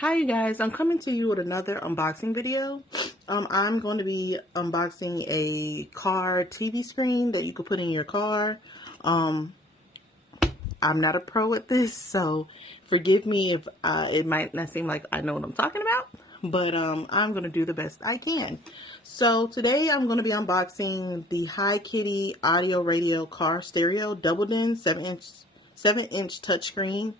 Hi you guys, I'm coming to you with another unboxing video. I'm going to be unboxing a car TV screen that you could put in your car. I'm not a pro at this, so forgive me if it might not seem like I know what I'm talking about, but I'm going to do the best I can. So today I'm going to be unboxing the Hikity Autoradio car stereo double-din 7-inch touchscreen.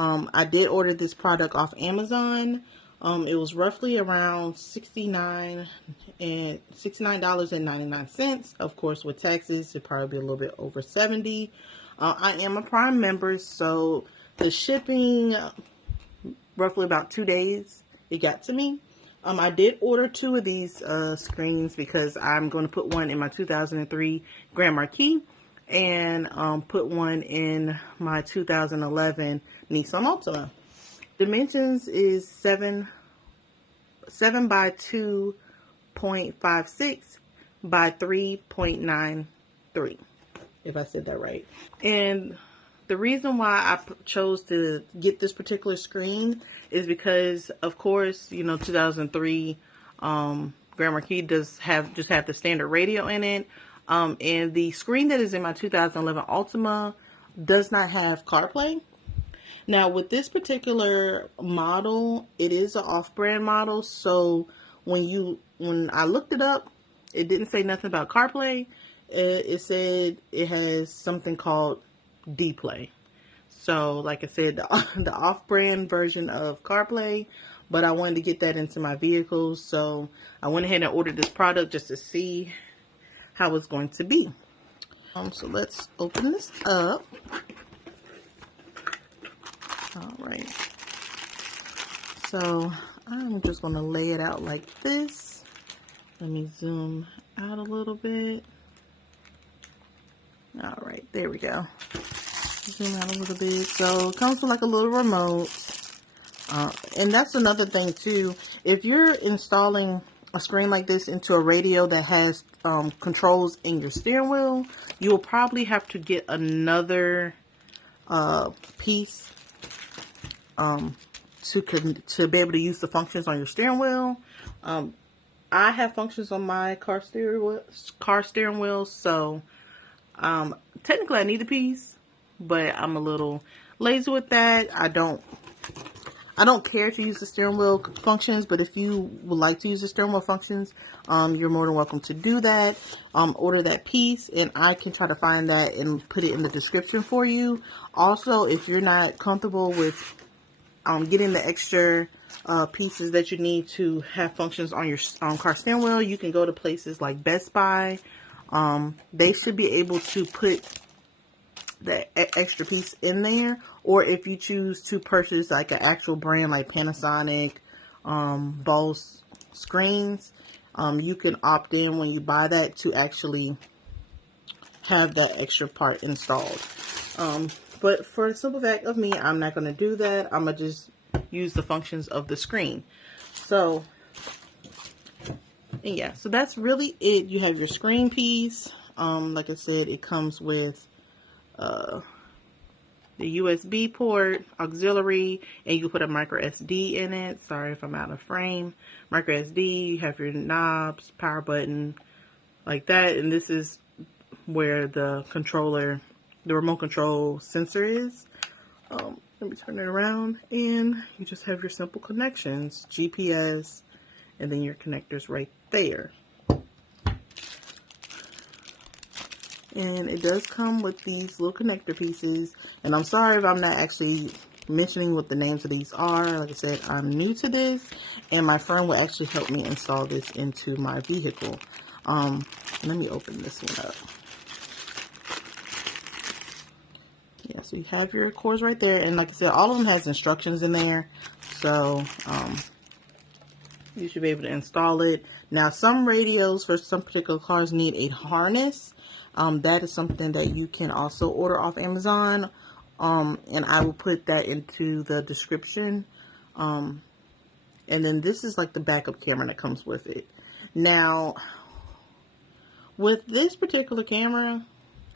I did order this product off Amazon. It was roughly around $69.99. Of course, with taxes, it'd probably be a little bit over $70. I am a Prime member, so the shipping, roughly about 2 days, it got to me. I did order 2 of these screens because I'm going to put one in my 2003 Grand Marquis and put one in my 2011 Nissan Altima. Dimensions is 7 by 2.56 by 3.93, if I said that right. And the reason why I chose to get this particular screen is because, of course, you know, 2003 Grand Marquis does have the standard radio in it. And the screen that is in my 2011 Altima does not have CarPlay. Now, with this particular model, it is an off-brand model. So when I looked it up, it didn't say nothing about CarPlay. It said it has something called D-Play. So, like I said, the off-brand version of CarPlay. But I wanted to get that into my vehicle, so I went ahead and ordered this product just to see how it's going to be. So let's open this up. All right. So I'm just going to lay it out like this. Let me zoom out a little bit. All right, there we go. Zoom out a little bit. So it comes with like a little remote. And that's another thing too. If you're installing a screen like this into a radio that has controls in your steering wheel, you will probably have to get another piece to be able to use the functions on your steering wheel. I have functions on my car steering wheel, so technically I need a piece, but I'm a little lazy with that. I don't care to use the steering wheel functions, but if you would like to use the steering wheel functions, you're more than welcome to do that. Order that piece, and I can try to find that and put it in the description for you. Also, if you're not comfortable with getting the extra pieces that you need to have functions on your car steering wheel, you can go to places like Best Buy. They should be able to put the extra piece in there, or if you choose to purchase like an actual brand like Panasonic, Bose screens, you can opt in when you buy that to actually have that extra part installed. But for the simple fact of me, I'm not going to do that. I'm going to just use the functions of the screen. So, and yeah, so that's really it. You have your screen piece. Like I said, it comes with the USB port, auxiliary, and you can put a micro SD in it. Sorry if I'm out of frame. Micro SD, you have your knobs, power button, like that. And this is where the controller, the remote control sensor is. Let me turn it around, and you just have your simple connections, GPS, and then your connectors right there. And it does come with these little connector pieces. And I'm sorry if I'm not actually mentioning what the names of these are. Like I said, I'm new to this, and my friend will actually help me install this into my vehicle. Let me open this one up. Yeah, so you have your cords right there. And like I said, all of them has instructions in there. So, you should be able to install it. Now, some radios for some particular cars need a harness. That is something that you can also order off Amazon. And I will put that into the description. And then this is like the backup camera that comes with it. Now, with this particular camera,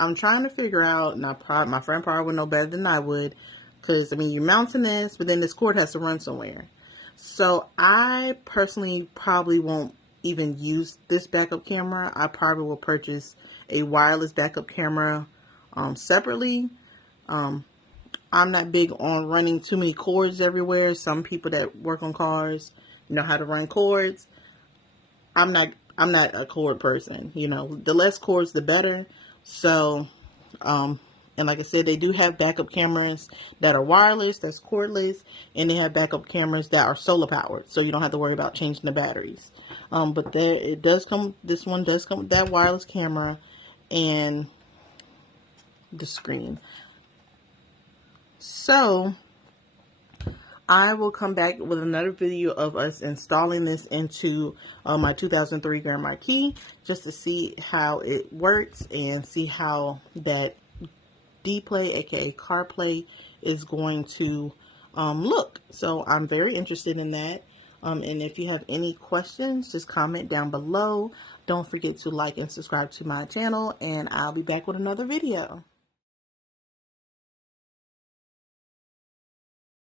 I'm trying to figure out, and my friend probably would know better than I would, because, I mean, you're mounting this, but then this cord has to run somewhere. So I personally probably won't even use this backup camera. I probably will purchase a wireless backup camera separately. I'm not big on running too many cords everywhere. Some people that work on cars know how to run cords. I'm not a cord person. You know, the less cords, the better. So, and like I said, they do have backup cameras that are wireless, that's cordless, and they have backup cameras that are solar powered, so you don't have to worry about changing the batteries. But there, it does come. This one does come with that wireless camera and the screen. So I will come back with another video of us installing this into my 2003 Grand Marquis, just to see how it works and see how that D-Play, aka CarPlay, is going to look. So I'm very interested in that. And if you have any questions, just comment down below. Don't forget to like and subscribe to my channel, and I'll be back with another video.